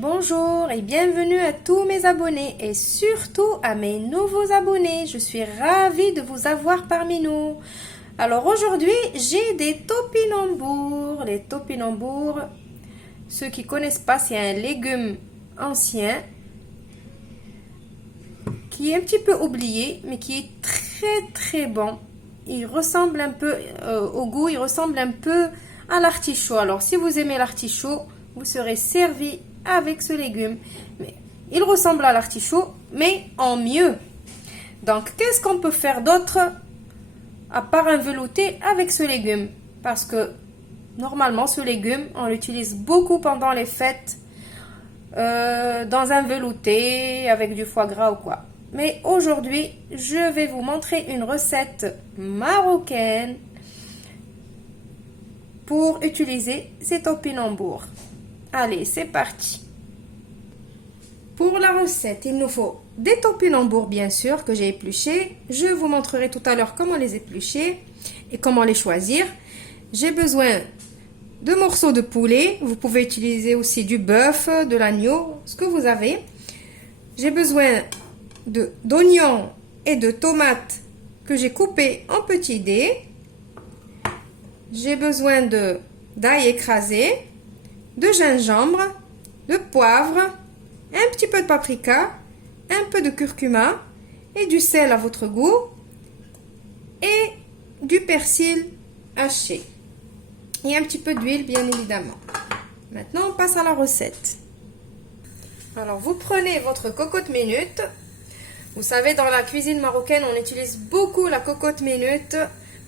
Bonjour et bienvenue à tous mes abonnés et surtout à mes nouveaux abonnés. Je suis ravie de vous avoir parmi nous. Alors aujourd'hui, j'ai des topinambours. Les topinambours, ceux qui connaissent pas, c'est un légume ancien qui est un petit peu oublié, mais qui est très bon. Il ressemble un peu au goût, il ressemble un peu à l'artichaut. Alors si vous aimez l'artichaut, vous serez servi avec ce légume. Mais il ressemble à l'artichaut, mais en mieux. Donc qu'est-ce qu'on peut faire d'autre à part un velouté avec ce légume? Parce que normalement ce légume, on l'utilise beaucoup pendant les fêtes, dans un velouté avec du foie gras ou quoi. Mais aujourd'hui, je vais vous montrer une recette marocaine pour utiliser ces topinambours. Allez, c'est parti. Pour la recette, il nous faut des topinambours, bien sûr, que j'ai épluchés. Je vous montrerai tout à l'heure comment les éplucher et comment les choisir. J'ai besoin de morceaux de poulet. Vous pouvez utiliser aussi du bœuf, de l'agneau, ce que vous avez. J'ai besoin d'oignons et de tomates que j'ai coupés en petits dés. J'ai besoin d'ail écrasé, de gingembre, de poivre, un petit peu de paprika, un peu de curcuma et du sel à votre goût et du persil haché et un petit peu d'huile bien évidemment. Maintenant on passe à la recette. Alors vous prenez votre cocotte minute. Vous savez, dans la cuisine marocaine on utilise beaucoup la cocotte minute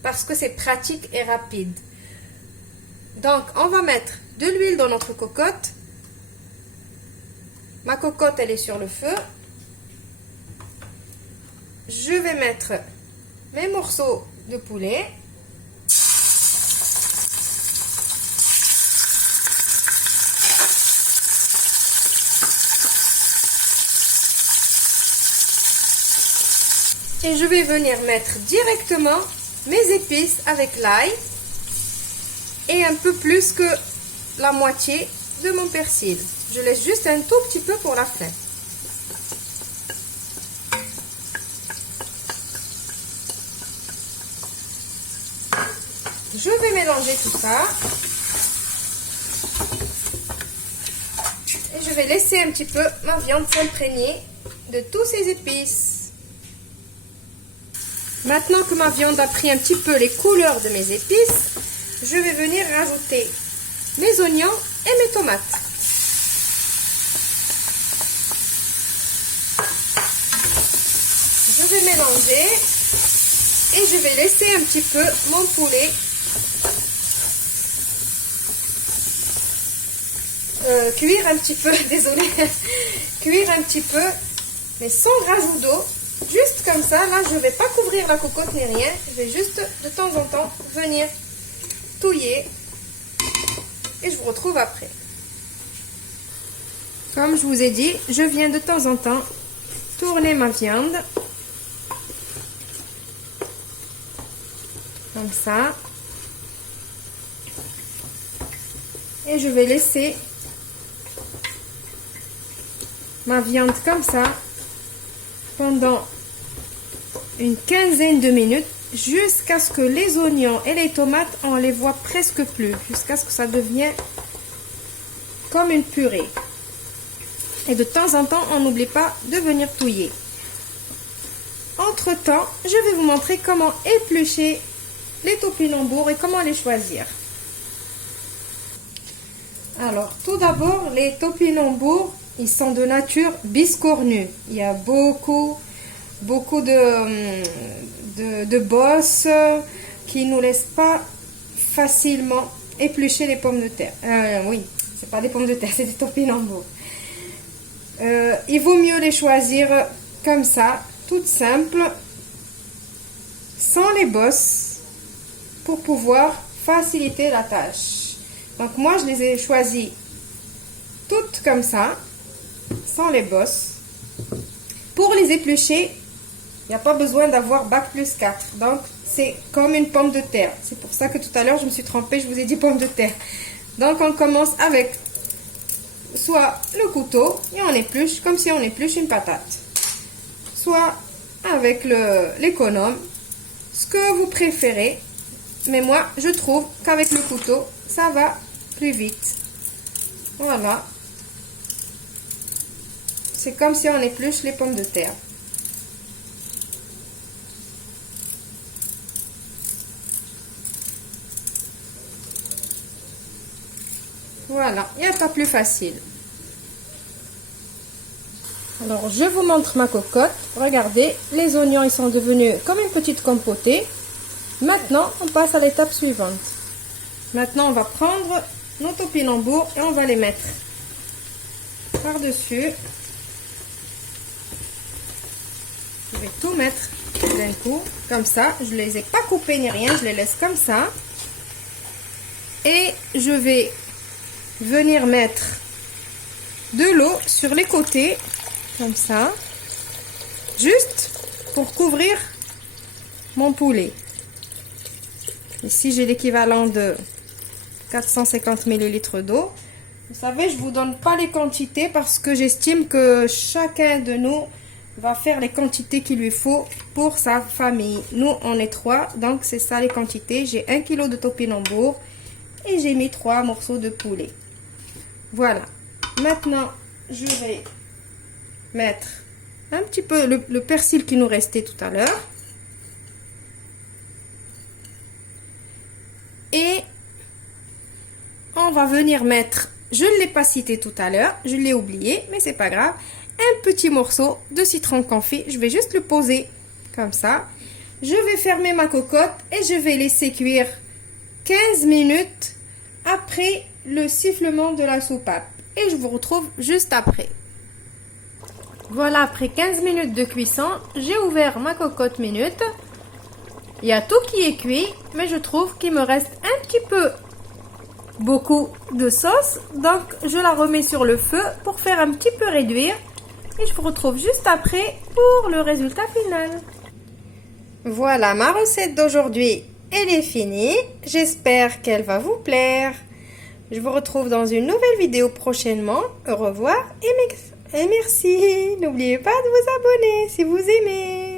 parce que c'est pratique et rapide. Donc on va mettre de l'huile dans notre cocotte. Ma cocotte elle est sur le feu. Je vais mettre mes morceaux de poulet. Et je vais venir mettre directement mes épices avec l'ail et un peu plus que la moitié de mon persil. Je laisse juste un tout petit peu pour la fin. Je vais mélanger tout ça. Et je vais laisser un petit peu ma viande s'imprégner de tous ces épices. Maintenant que ma viande a pris un petit peu les couleurs de mes épices, je vais venir rajouter mes oignons et mes tomates. Je vais mélanger et je vais laisser un petit peu mon poulet cuire un petit peu, désolée, cuire un petit peu, mais sans rajout d'eau. Juste comme ça, là je ne vais pas couvrir la cocotte ni rien, je vais juste de temps en temps venir touiller et je vous retrouve après. Comme je vous ai dit, je viens de temps en temps tourner ma viande, comme ça, et je vais laisser ma viande comme ça pendant une quinzaine de minutes jusqu'à ce que les oignons et les tomates, on les voit presque plus, jusqu'à ce que ça devienne comme une purée. Et de temps en temps, on n'oublie pas de venir touiller. Entre temps, je vais vous montrer comment éplucher les topinambours et comment les choisir. Alors, tout d'abord, les topinambours, ils sont de nature biscornue. Il y a beaucoup de bosses qui ne nous laissent pas facilement éplucher les pommes de terre. Oui, c'est pas des pommes de terre, c'est des topinambours. Il vaut mieux les choisir comme ça, toutes simples, sans les bosses, pour pouvoir faciliter la tâche. Donc moi, je les ai choisies toutes comme ça, sans les bosses. Pour les éplucher, il n'y a pas besoin d'avoir bac+4. Donc, c'est comme une pomme de terre. C'est pour ça que tout à l'heure, je me suis trompée, je vous ai dit pomme de terre. Donc, on commence avec soit le couteau et on épluche comme si on épluche une patate. Soit avec l'économe, ce que vous préférez. Mais moi, je trouve qu'avec le couteau, ça va plus vite. Voilà. C'est comme si on épluche les pommes de terre. Voilà, il n'y a pas plus facile. Alors, je vous montre ma cocotte. Regardez, les oignons, ils sont devenus comme une petite compotée. Maintenant, on passe à l'étape suivante. Maintenant, on va prendre nos topinambours et on va les mettre par-dessus. Je vais tout mettre d'un coup, comme ça. Je ne les ai pas coupés ni rien, je les laisse comme ça. Et je vais venir mettre de l'eau sur les côtés, comme ça, juste pour couvrir mon poulet. Ici, j'ai l'équivalent de 450 ml d'eau. Vous savez, je ne vous donne pas les quantités parce que j'estime que chacun de nous va faire les quantités qu'il lui faut pour sa famille. Nous, on est 3, donc c'est ça les quantités. J'ai 1 kg de topinambour et j'ai mis 3 morceaux de poulet. Voilà. Maintenant, je vais mettre un petit peu le persil qui nous restait tout à l'heure. Et on va venir mettre, je ne l'ai pas cité tout à l'heure, je l'ai oublié, mais c'est pas grave, un petit morceau de citron confit. Je vais juste le poser comme ça. Je vais fermer ma cocotte et je vais laisser cuire 15 minutes après le sifflement de la soupape. Et je vous retrouve juste après. Voilà, après 15 minutes de cuisson, j'ai ouvert ma cocotte minute. Il y a tout qui est cuit, mais je trouve qu'il me reste un petit peu beaucoup de sauce. Donc, je la remets sur le feu pour faire un petit peu réduire. Et je vous retrouve juste après pour le résultat final. Voilà, ma recette d'aujourd'hui, elle est finie. J'espère qu'elle va vous plaire. Je vous retrouve dans une nouvelle vidéo prochainement. Au revoir et merci. N'oubliez pas de vous abonner si vous aimez.